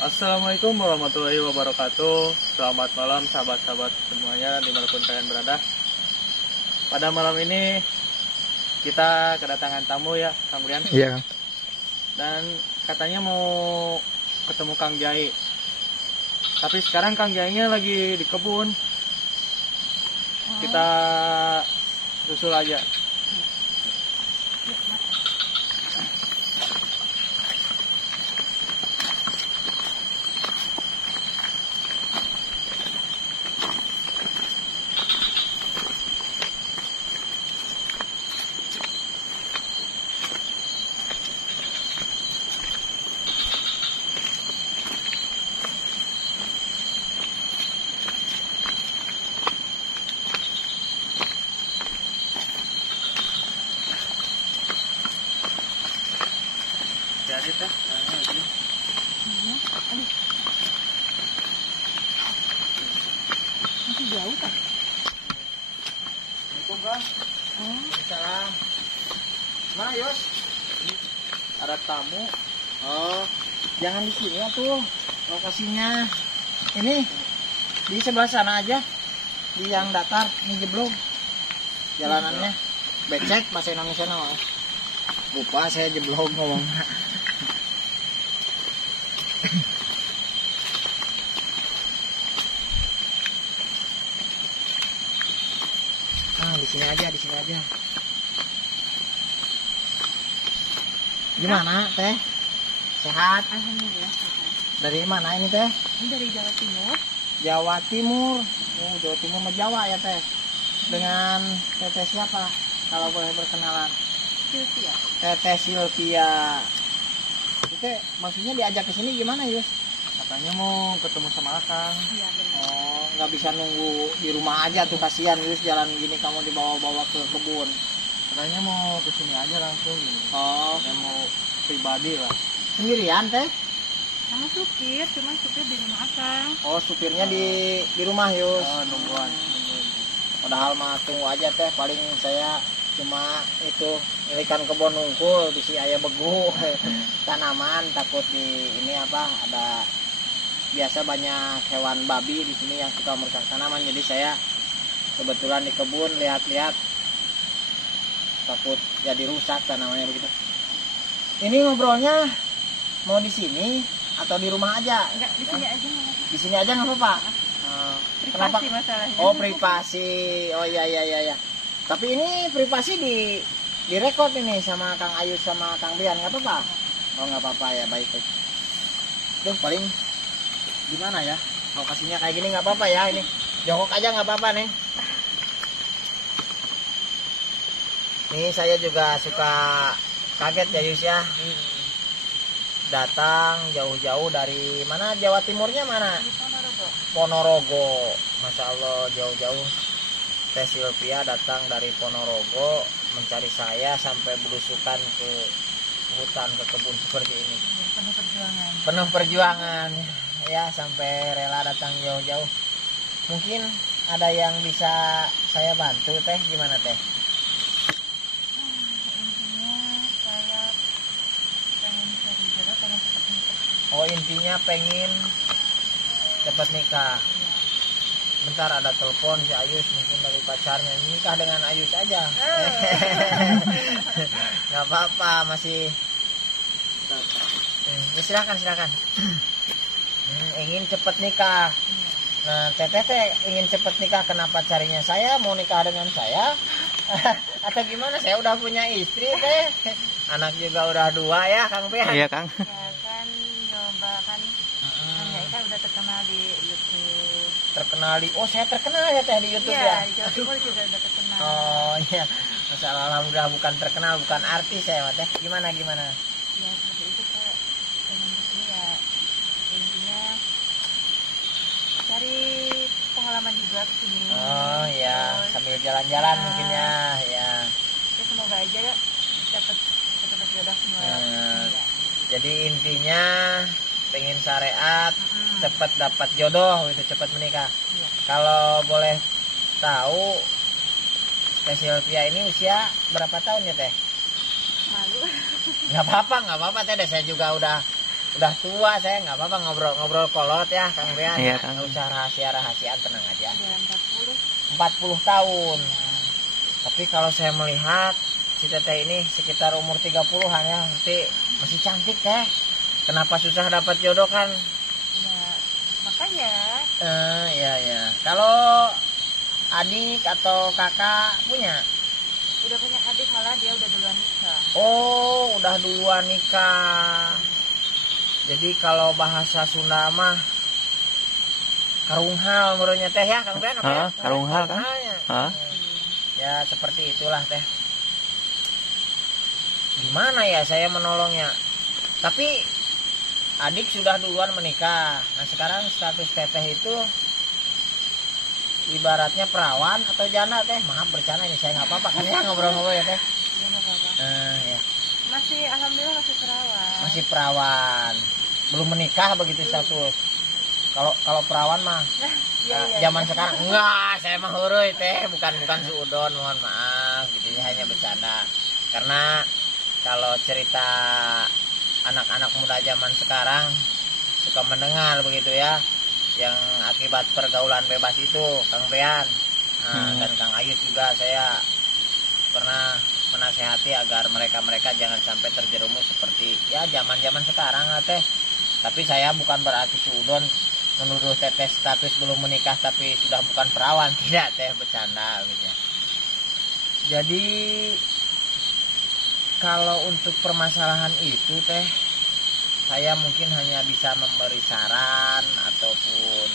Assalamualaikum warahmatullahi wabarakatuh. Selamat malam sahabat-sahabat semuanya dimanapun kalian berada. Pada malam ini kita kedatangan tamu ya, Kang Brian. Iya, Kang. Dan katanya mau ketemu Kang Jai. Tapi sekarang Kang Jainya lagi di kebun. Kita susul aja. Jadi teh, Masih jauh kan? Assalamualaikum Kang. Salam. Mana Yos? Ada tamu. Oh, jangan di sini tuh lokasinya. Ini di sebelah sana aja, di yang datar, ini jeblok. Jalanannya becek bahasa Indonesia nama. Lupa saya jeblok ngomong. Di sini aja, di sini aja. Gimana, Teh? Sehat? Alhamdulillah. Dari mana ini, Teh? Ini dari Jawa Timur. Jawa Timur. Oh, Jawa Timur sama Jawa ya, Teh. Dengan Teteh siapa? Kalau boleh berkenalan. Sylvia. Teteh Sylvia. Teh, maksudnya diajak ke sini gimana, Yus? Katanya mau ketemu sama Akang. Iya benar. Oh, nggak bisa nunggu di rumah aja tuh, kasihan Yus jalan gini kamu dibawa-bawa ke kebun. Katanya mau kesini aja langsung gini. Oh, Saya mau pribadi lah. sendirian, Teh? Sama supir, cuman supir di rumah Akang. Oh, supirnya di rumah, Yus. Oh, nungguan. Padahal mah tunggu aja, Teh, paling saya cuma itu ngelikan kebun nungkul di si ayah begu tanaman, takut di ini apa ada biasa banyak hewan babi di sini yang suka merusak tanaman, jadi saya kebetulan di kebun lihat-lihat takut jadi rusak tanamannya begitu. Ini ngobrolnya mau di sini atau di rumah aja? Enggak, di sini aja nggak apa-apa. Di sini aja nggak apa-apa. Kenapa? Privasi masalahnya. Oh, privasi. Oh iya. Tapi ini privasi direkod ini sama Kang Ayu sama Kang Bian, nggak apa-apa? Oh nggak apa-apa ya, baik. Duh, paling gimana ya? Lokasinya kayak gini nggak apa-apa ya ini. Jongkok aja nggak apa-apa nih. Nih saya juga suka kaget ya Yus ya. Datang jauh-jauh dari mana? Jawa Timurnya mana? Di Ponorogo. Ponorogo. Masya Allah jauh-jauh. Teh Sylvia datang dari Ponorogo mencari saya sampai belusukan ke hutan, ke kebun seperti ini. Penuh perjuangan. Penuh perjuangan ya, sampai rela datang jauh-jauh. Mungkin ada yang bisa saya bantu, Teh? Gimana, Teh? Intinya saya pengen cari jodoh, pengen cepat nikah. Oh, intinya pengen cepat nikah. Bentar, ada telepon si Ayus mungkin dari pacarnya. Nikah dengan Ayus aja. Nggak apa-apa, masih. Ya, silakan. Ingin cepat nikah. Nah, Teteh ingin cepat nikah, kenapa carinya saya? Mau nikah dengan saya? Atau gimana? Saya udah punya istri, Teh. Anak juga udah 2 ya, Kang Pian. Iya, Kang. Ya kan nyoba kan. Ya kan udah terkenal di YouTube. Terkenal di, oh saya terkenal ya Teh di YouTube Iya, ya. di Jawa Timur juga udah terkenal. Oh iya, masalah alhamdulillah bukan terkenal, bukan artis saya Teh. Gimana? Ya seperti itu Kak. Pengen kesini ya intinya cari pengalaman juga kesini. Oh iya, Terus, sambil jalan-jalan mungkin ya. Ya. ya semoga aja ya dapat jodoh semua. Ya. Jadi intinya pengen syariat, cepat dapat jodoh gitu, cepat menikah. Iya. Kalau boleh tahu, Teh Sylvia ini usia berapa tahun ya Teh? Malu. Nggak apa-apa Teh. Saya juga udah udah tua saya, nggak apa-apa ngobrol-ngobrol kolot ya Kang Rian. Iya, Kang. Nggak usah rahasia-rahasiaan, tenang aja. Udah 40. 40 tahun. Tapi kalau saya melihat si teteh ini sekitar umur 30-an ya, nanti masih cantik teh. Kenapa susah dapat jodoh kan? Ya, makanya Ya. Kalau adik atau kakak punya? udah punya adik, malah dia udah duluan nikah. Oh, udah duluan nikah. Jadi kalau bahasa Sunda mah karunghal menurutnya teh ya Kang Brian, apa ya? Karunghal kan? Karunghalnya. Ya seperti itulah teh. Gimana ya saya menolongnya? Tapi adik sudah duluan menikah. Nah sekarang status teteh itu ibaratnya perawan atau janda teh? Maaf bercanda ini, saya nggak apa-apa kan ya ngobrol-ngobrol ya teh. Iya, nggak apa-apa. Ya. Masih alhamdulillah masih perawan. Masih perawan, belum menikah begitu status. Kalau perawan mah zaman sekarang enggak, saya mah heureui teh, bukan suudon, mohon maaf gitu ya, hanya bercanda. Karena kalau cerita anak-anak muda zaman sekarang suka mendengar begitu ya, yang akibat pergaulan bebas itu Kang Bean. Dan Kang Ayus juga saya pernah menasehati agar mereka jangan sampai terjerumus seperti ya zaman sekarang teh. Tapi saya bukan berarti suudon menuduh teteh status belum menikah tapi sudah bukan perawan, tidak teh, bercanda gitu ya. Jadi kalau untuk permasalahan itu teh, saya mungkin hanya bisa memberi saran ataupun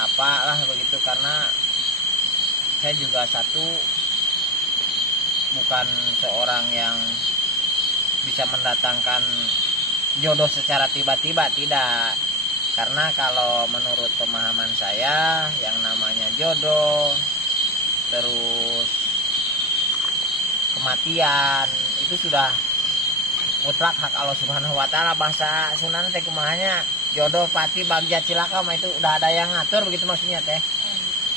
apalah begitu, karena saya juga bukan seorang yang bisa mendatangkan jodoh secara tiba-tiba, tidak. Karena kalau menurut pemahaman saya, yang namanya jodoh terus kematian itu sudah mutlak hak Allah Subhanahu wa taala. Bahasa Sunda teh kumahanya, jodoh pati bagja cilaka mah itu udah ada yang ngatur begitu maksudnya teh.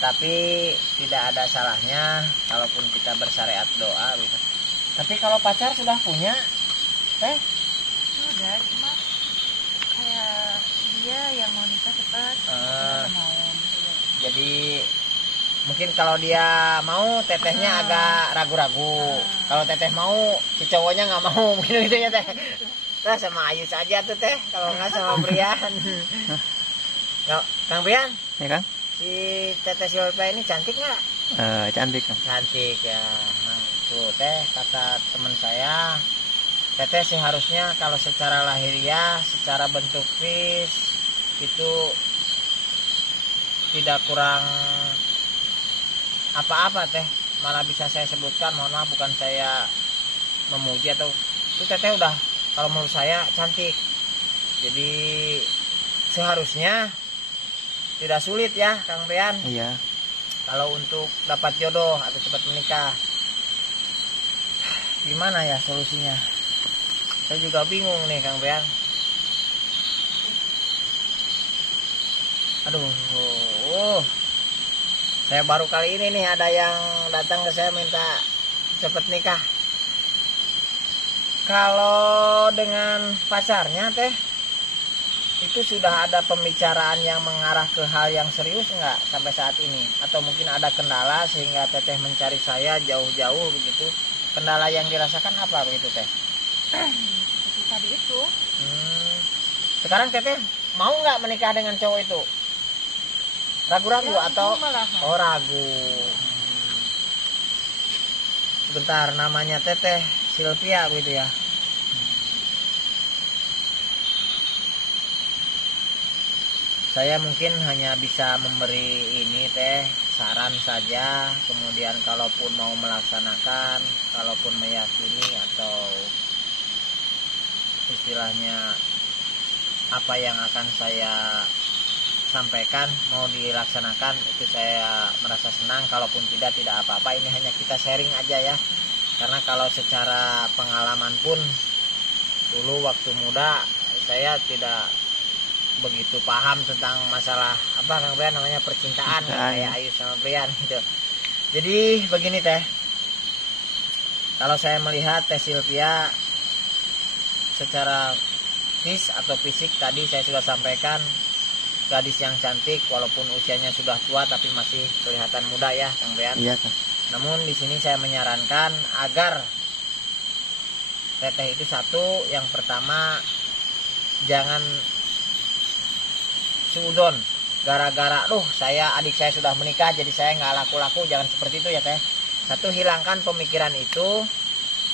Tapi tidak ada salahnya kalaupun kita bersyariat doa gitu. Tapi kalau pacar sudah punya teh, Sudah, cuma kayak dia yang mau nikah cepat, mau gitu ya. Jadi mungkin kalau dia mau, tetehnya agak ragu-ragu. Kalau teteh mau, si cowoknya nggak mau gitu ya teh. Nah, sama Ayu saja tuh teh, kalau nggak sama Brian. Kang Brian, Ya kan? si teteh Silvia ini cantik nggak? Cantik. Cantik ya. Nah, tuh teh kata teman saya, teteh seharusnya kalau secara lahiriah, secara bentuk fish itu tidak kurang apa-apa teh, malah bisa saya sebutkan, mohon maaf bukan saya memuji atau itu, teteh udah kalau menurut saya cantik. Jadi seharusnya tidak sulit ya Kang Bean. Iya. Kalau untuk dapat jodoh atau cepat menikah, gimana ya solusinya? Saya juga bingung nih Kang Bean. Aduh, saya baru kali ini nih ada yang datang ke saya minta cepet nikah. Kalau dengan pacarnya teh, itu sudah ada pembicaraan yang mengarah ke hal yang serius enggak sampai saat ini? Atau mungkin ada kendala sehingga teteh mencari saya jauh-jauh begitu? Kendala yang dirasakan apa begitu teh? Seperti tadi itu. Sekarang teteh mau nggak menikah dengan cowok itu? Ragu-ragu atau malahan. ragu? Sebentar, namanya teteh Silvia begitu ya. Saya mungkin hanya bisa memberi ini teh saran saja, kemudian kalaupun mau melaksanakan, kalaupun meyakini atau istilahnya apa yang akan saya sampaikan mau dilaksanakan, itu saya merasa senang. Kalaupun tidak apa-apa, ini hanya kita sharing aja ya. Karena kalau secara pengalaman pun dulu waktu muda saya tidak begitu paham tentang masalah apa Kang Brian namanya percintaan kayak Ayu sama Brian gitu. Jadi begini teh, kalau saya melihat teh Silvia secara atau fisik tadi saya sudah sampaikan, gadis yang cantik walaupun usianya sudah tua tapi masih kelihatan muda ya Kang Brian. Iya Kang. Namun di sini saya menyarankan agar teteh itu satu, yang pertama jangan suudon gara-gara adik saya sudah menikah jadi saya nggak laku-laku, jangan seperti itu ya teh. Satu, hilangkan pemikiran itu.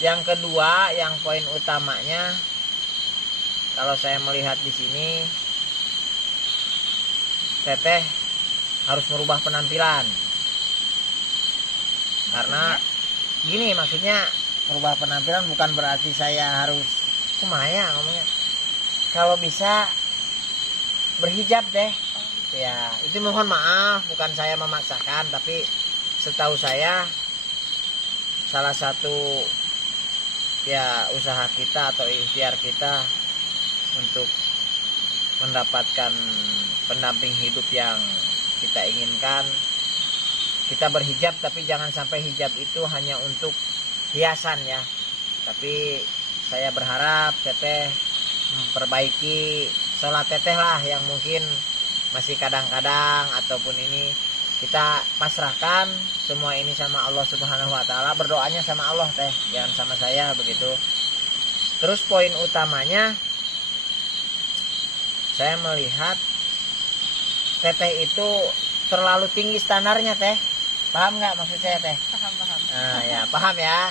Yang kedua, yang poin utamanya kalau saya melihat di sini teteh harus merubah penampilan. Karena gini, maksudnya merubah penampilan bukan berarti saya harus kumaha ya ngomongnya. Kalau bisa berhijab deh. Ya, itu mohon maaf, bukan saya memaksakan, tapi setahu saya salah satu ya usaha kita atau ikhtiar kita untuk mendapatkan pendamping hidup yang kita inginkan, kita berhijab, tapi jangan sampai hijab itu hanya untuk hiasan ya. Tapi saya berharap teteh memperbaiki sholat teteh lah, yang mungkin masih kadang-kadang ataupun ini kita pasrahkan semua ini sama Allah Subhanahu wa taala, berdoanya sama Allah teh, jangan sama saya begitu. Terus poin utamanya saya melihat teteh itu terlalu tinggi standarnya teh. Paham nggak maksud saya teh? Paham. Nah, ya paham ya.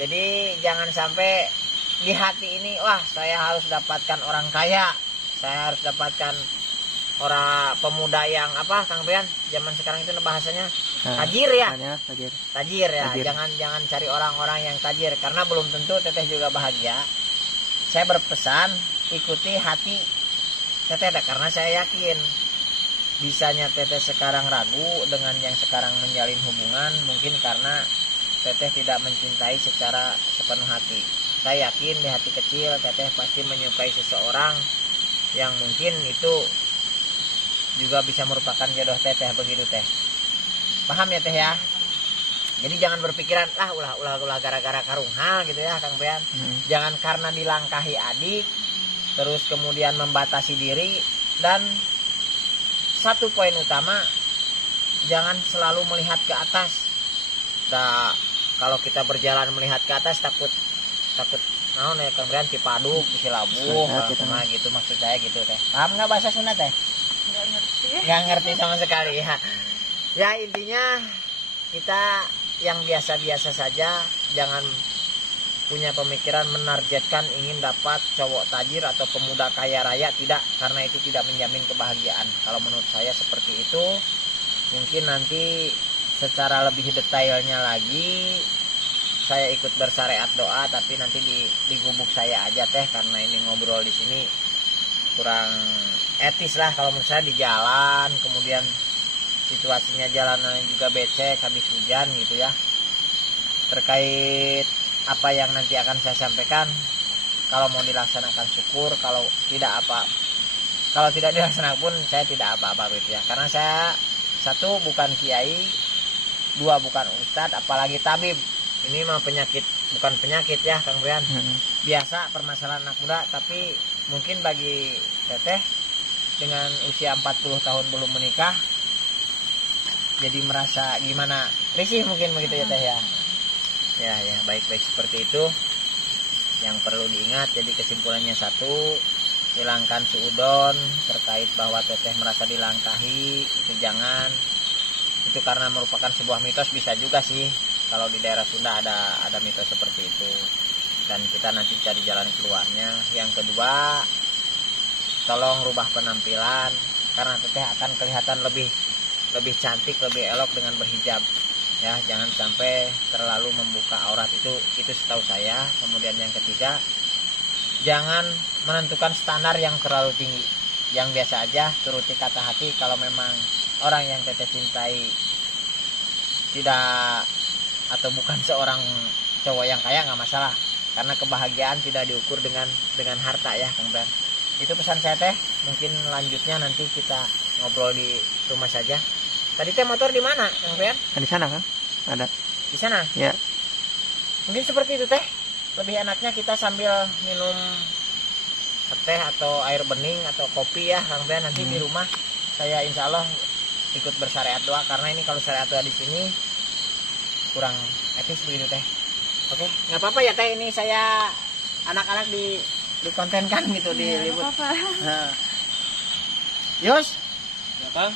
Jadi jangan sampai di hati ini, wah saya harus dapatkan orang kaya, saya harus dapatkan orang pemuda yang apa Kang Brian zaman sekarang itu bahasanya tajir ya. Tajir ya. Tajir. Jangan cari orang-orang yang tajir, karena belum tentu teteh juga bahagia. Saya berpesan ikuti hati teteh, karena saya yakin bisanya teteh sekarang ragu dengan yang sekarang menjalin hubungan mungkin karena teteh tidak mencintai secara sepenuh hati. Saya yakin di hati kecil teteh pasti menyukai seseorang yang mungkin itu juga bisa merupakan jodoh teteh, begitu teh. Paham ya teh ya? Jadi jangan berpikiran ulah gara-gara karung hal gitu ya Kang Brian. Jangan karena dilangkahi adik terus kemudian membatasi diri. Dan satu poin utama, jangan selalu melihat ke atas. Kalau kita berjalan melihat ke atas takut naon ya Kang Brian, cipaduk, cilabuh, gitu maksud saya gitu teh. Paham nggak bahasa Sunda teh? Nggak ngerti sama sekali ya. Ya intinya kita yang biasa-biasa saja, jangan punya pemikiran menargetkan ingin dapat cowok tajir atau pemuda kaya raya, tidak, karena itu tidak menjamin kebahagiaan. Kalau menurut saya seperti itu. Mungkin nanti secara lebih detailnya lagi saya ikut bersyariat doa, tapi nanti di gubuk saya aja teh, karena ini ngobrol di sini kurang etis lah kalau menurut saya di jalan, kemudian situasinya jalanan juga becek, habis hujan gitu ya. Terkait apa yang nanti akan saya sampaikan, kalau mau dilaksanakan syukur, kalau tidak dilaksanakan pun saya tidak apa-apa gitu ya. Karena saya satu bukan kiai, dua bukan ustadz, apalagi tabib. Ini mah penyakit, bukan penyakit ya Kang Brian. Biasa permasalahan anak muda, tapi mungkin bagi teteh dengan usia 40 tahun belum menikah jadi merasa gimana, risih mungkin begitu ya teh ya. Ya baik seperti itu yang perlu diingat. Jadi kesimpulannya satu, hilangkan suudon terkait bahwa teteh merasa dilangkahi, itu jangan. Itu karena merupakan sebuah mitos, bisa juga sih kalau di daerah Sunda ada mitos seperti itu, dan kita nanti cari jalan keluarnya. Yang kedua, tolong rubah penampilan, karena teteh akan kelihatan lebih cantik, lebih elok dengan berhijab ya. Jangan sampai terlalu membuka aurat, itu setahu saya. Kemudian yang ketiga, jangan menentukan standar yang terlalu tinggi, yang biasa aja, turuti kata hati. Kalau memang orang yang teteh cintai tidak atau bukan seorang cowok yang kaya, nggak masalah, karena kebahagiaan tidak diukur dengan harta ya Kang Brian. Itu pesan saya teh. Mungkin lanjutnya nanti kita ngobrol di rumah saja. Tadi teh motor di mana Kang Brian? Di sana kan? Ada. Di sana? Ya. Mungkin seperti itu teh. Lebih enaknya kita sambil minum teh atau air bening atau kopi ya Kang Ben. Nanti di rumah saya insya Allah ikut bersyariat doa, karena ini kalau syariat doa di sini kurang etis begitu teh. Oke, nggak apa-apa ya teh, ini saya anak-anak dikontenkan gitu di libur. Nah. Yus, Ya Kang?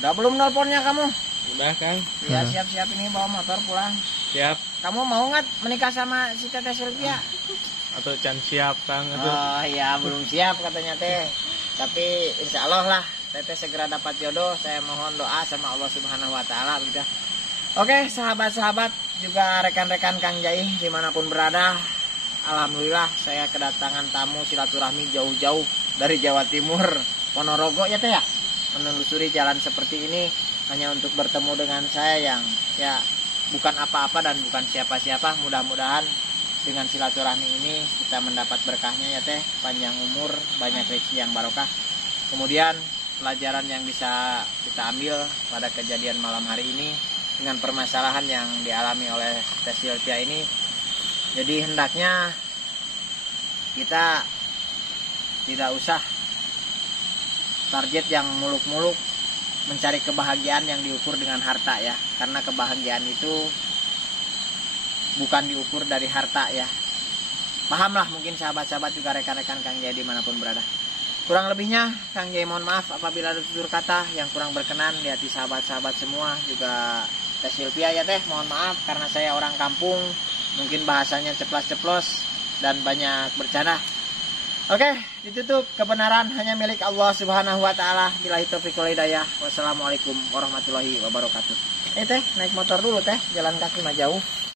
udah belum nelponnya kamu? Udah Kang. Ya siap-siap ini bawa motor pulang. Siap. Kamu mau nggak menikah sama si Teteh Sylvia? Atau can siap Kang? Oh iya, belum siap katanya teh. Tapi insya Allah lah Teteh segera dapat jodoh. Saya mohon doa sama Allah Subhanahu Wa Taala gitu. Oke, sahabat-sahabat juga rekan-rekan Kang Jai dimanapun berada, alhamdulillah saya kedatangan tamu silaturahmi jauh-jauh dari Jawa Timur, Ponorogo ya teh ya, menelusuri jalan seperti ini hanya untuk bertemu dengan saya yang ya bukan apa-apa dan bukan siapa-siapa. Mudah-mudahan dengan silaturahmi ini kita mendapat berkahnya ya teh, panjang umur, banyak rezeki yang barokah. Kemudian pelajaran yang bisa kita ambil pada kejadian malam hari ini dengan permasalahan yang dialami oleh Teh Sylvia ini, jadi hendaknya kita tidak usah target yang muluk-muluk mencari kebahagiaan yang diukur dengan harta ya, karena kebahagiaan itu bukan diukur dari harta ya. Pahamlah mungkin sahabat-sahabat juga rekan-rekan Kang Jai dimanapun berada. Kurang lebihnya Kang Jai mohon maaf apabila ada tutur kata yang kurang berkenan di hati sahabat-sahabat semua, juga Teh Sylvia ya teh, mohon maaf karena saya orang kampung, mungkin bahasanya ceplas-ceplos dan banyak bercanda. Oke, ditutup, kebenaran hanya milik Allah Subhanahu Wa Taala. Billahi taufiq wal hidayah. Wassalamualaikum warahmatullahi wabarakatuh. Teh naik motor dulu teh, jalan kaki mah jauh.